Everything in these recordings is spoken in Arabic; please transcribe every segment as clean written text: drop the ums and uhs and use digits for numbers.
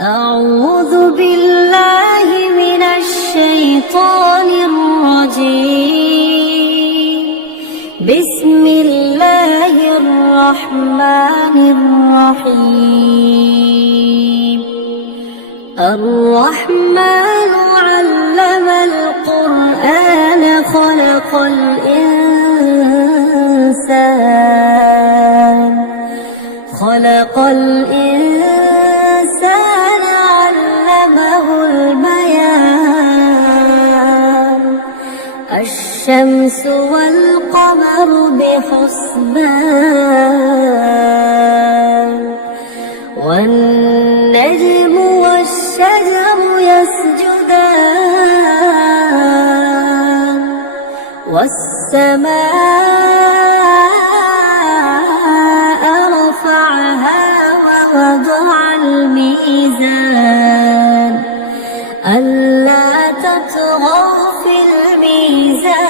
أعوذ بالله من الشيطان الرجيم. بسم الله الرحمن الرحيم. الرحمن علم القرآن خلق الإنسان علمه البيان. الشمس والقمر بحسبان والنجم والشجر يسجدان والسماء رفعها ووضع الميزان ألا تطغوا في الميزان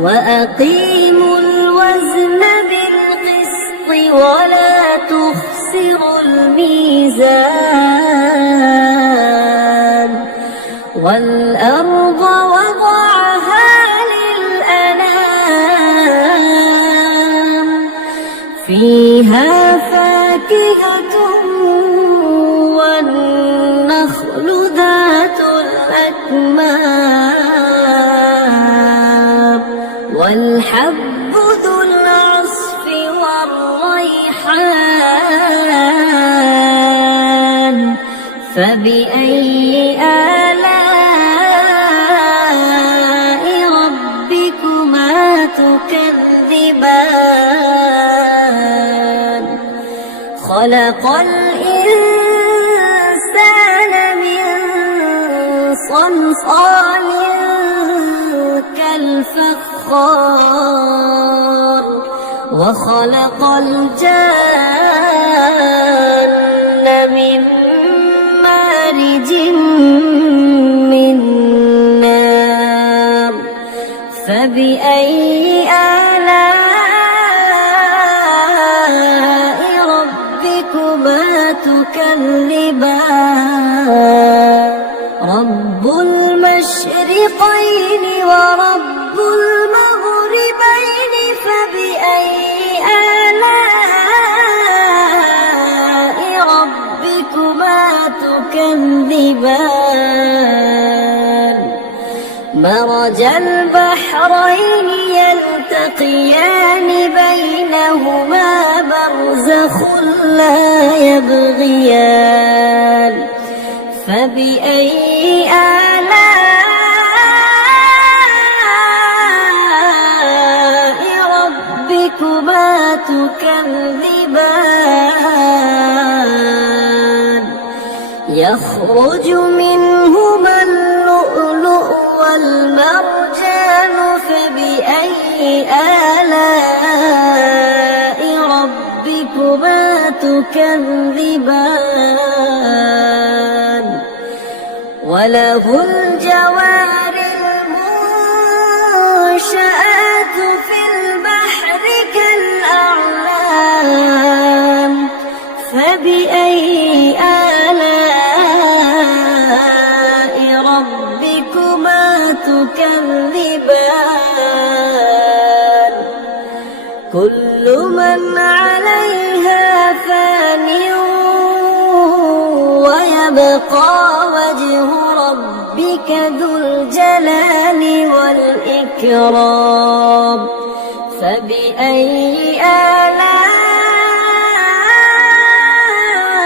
وأقيموا الوزن بالقسط ولا تخسروا الميزان والأرض وضعها للأنام فيها فاكهة والنخل ذات الأكمام والحب ذو العصف والريحان فبأي آلاء ربكما تكذبان خلق الإنسان من صلصال كالفخار وخلق الجان من مارج من نار فبأي آلاء ربكما تكذبان رب المشرقين ورب المغربين فبأي آلاء ربكما تكذبان مرج البحرين يلتقيان بينهما برزخ لا يبغيان فبأي آلاء ربكما تكذبان يخرج منهما اللؤلؤ والمرجان فبأي آلاء ربكما تكذبان وله الجوار المنشآت في البحر كالأعلام فبأي آلاء ربكما تكذبان كل من عليها فان ويبقى وجه ربك ذو الجلال والإكرام فبأي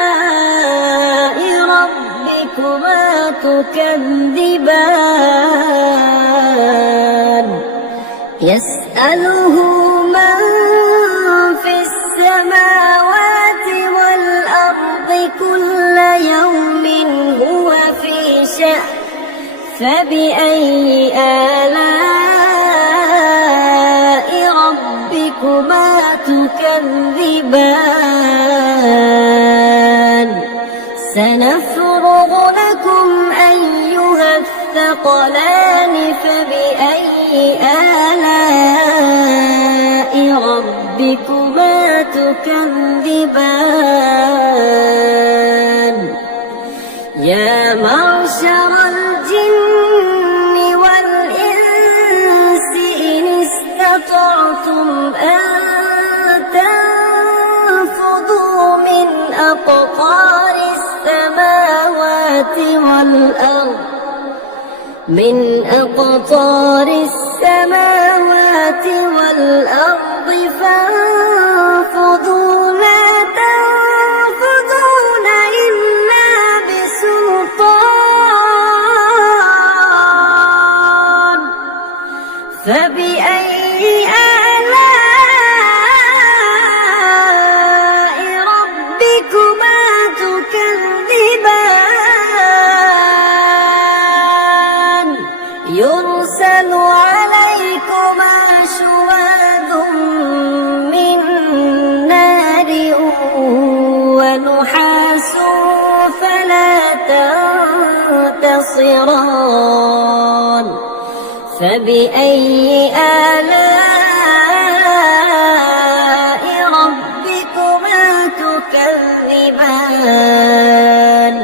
آلاء ربكما تكذبان يسأله من في السماوات والأرض كل يوم هو في شأن فبأي آلاء ربكما تكذبان سنفرغ لكم أيها الثقلان فبأي آلاء ربكما تكذبان أقطار السماوات والأرض من أقطار السماوات والأرض فانفذوا لا تنفذون إلا بسلطان فبأي آلاء ربكما تكذبان يرسل عليكما شواظ من نار ونحاس فلا تنتصران فبأي آلاء ربكما تكذبان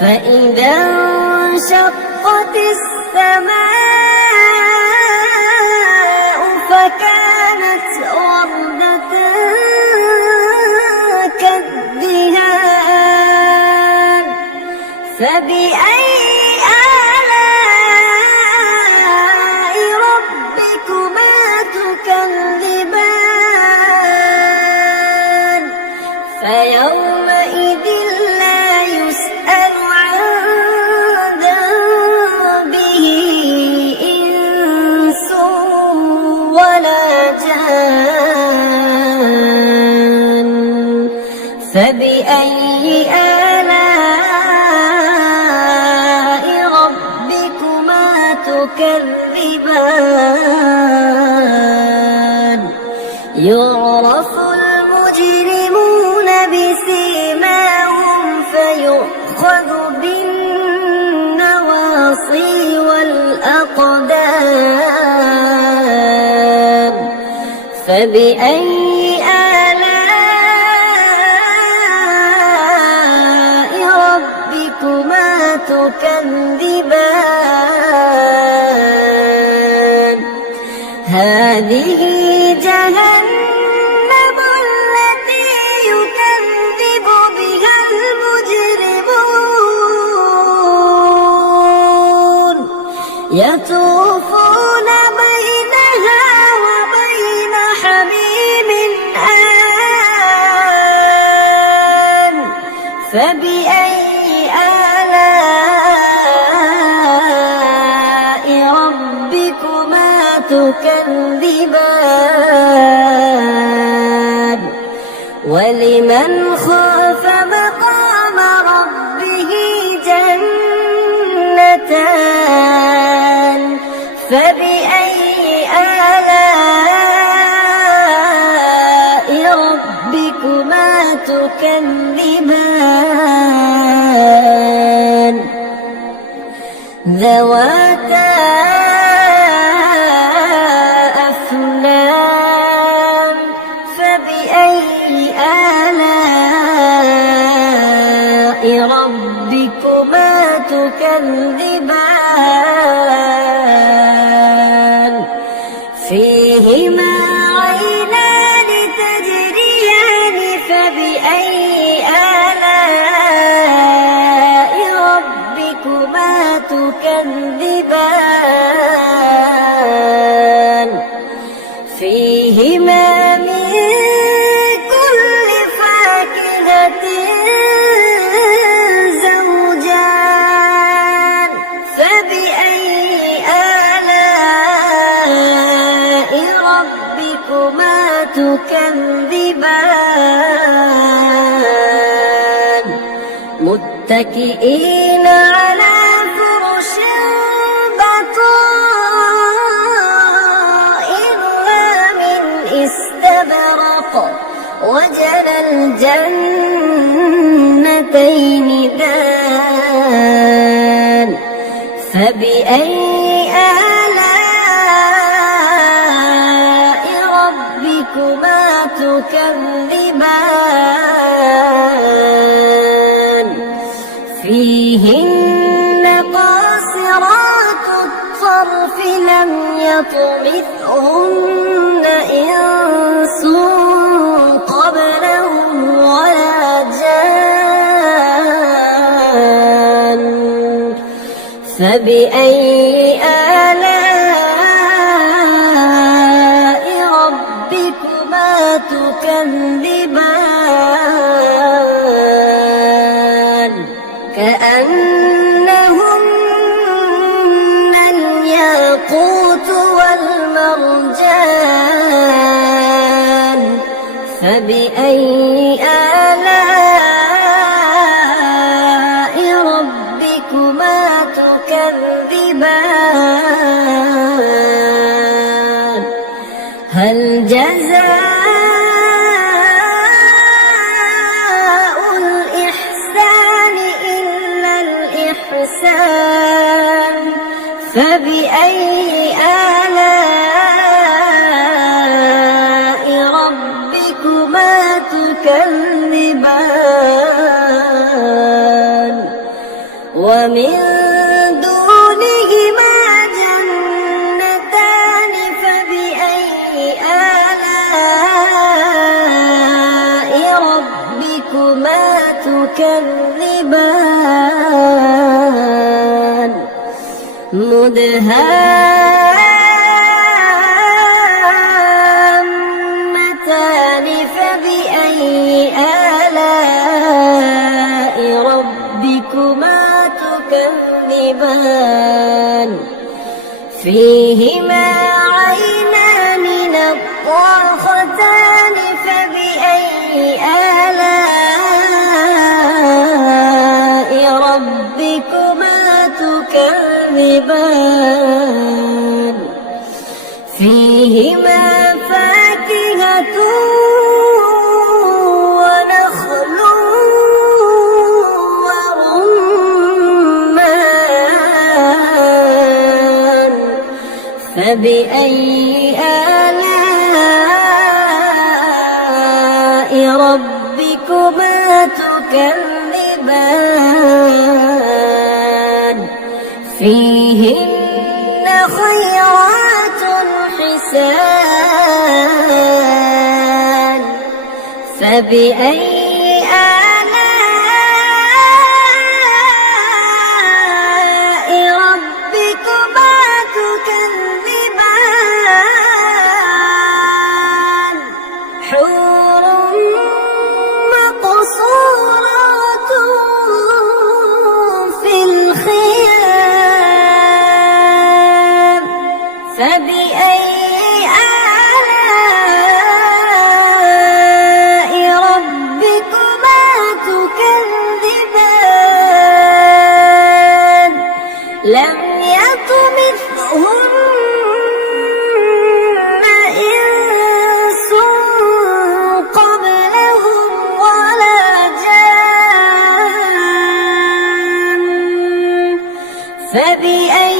فإذا انشقت السماء فكانت وردة كالدهان فبأي آلاء ربكما تكذبان فيومئذ لا يسأل عن ذنبه إنس ولا جان فبأي آلاء ربكما تكذبان يعرف المجرمون بسيماهم فيؤخذ بالنواصي والأقدام فبأي آلاء ربكما تكذبان هذه جهنم التي يكذب بها المجرمون يطوفون بينها وبين حميم آن فبأي آلاء ربكما تكذبان ولمن خاف مقام ربه جنتان فبأي آلاء ربكما تكذبان ذواتا أفنان فبأي آلاء ربكما تكذبان فيهما عينان تجريان فبأي آلاء ربكما تكذبان فيهما من كل فاكهة زوجان فبأي آلاء ربكما تكذبان متكئين على فرش بطائنها من استبرق وجنى الجنتين دان فبأي آلاء ربكما تكذبان فيهن قاصرات الطرف لم يطمثهن إنس قبلهم ولا جان فبأي آلاء ربكما تكذبان كأنهن الياقوت والمرجان فبأي آلاء ربكما تكذبان هل جزاء الإحسان إلا الإحسان فبأي آلاء ربكما تكذبان ومن دونهما جنتان فبأي آلاء ربكما تكذبان مدهامتان فبأي آلاء ربكما تكذبان فيهما عينان نضاختان فبأي آلاء ربكما تكذبان فيهما فاكهة ونخل ورمان فبأي آلاء ربكما تكذبان فيهن خيرات حسان فبأي آلاء ربكما تكذبان حور مقصورات في الخيام فبأي آلاء ربكما تكذبان لم يطمثهن إنس قبلهم ولا جان فبأي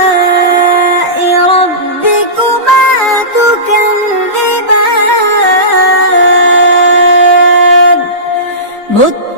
آلاء ربكما تكذبان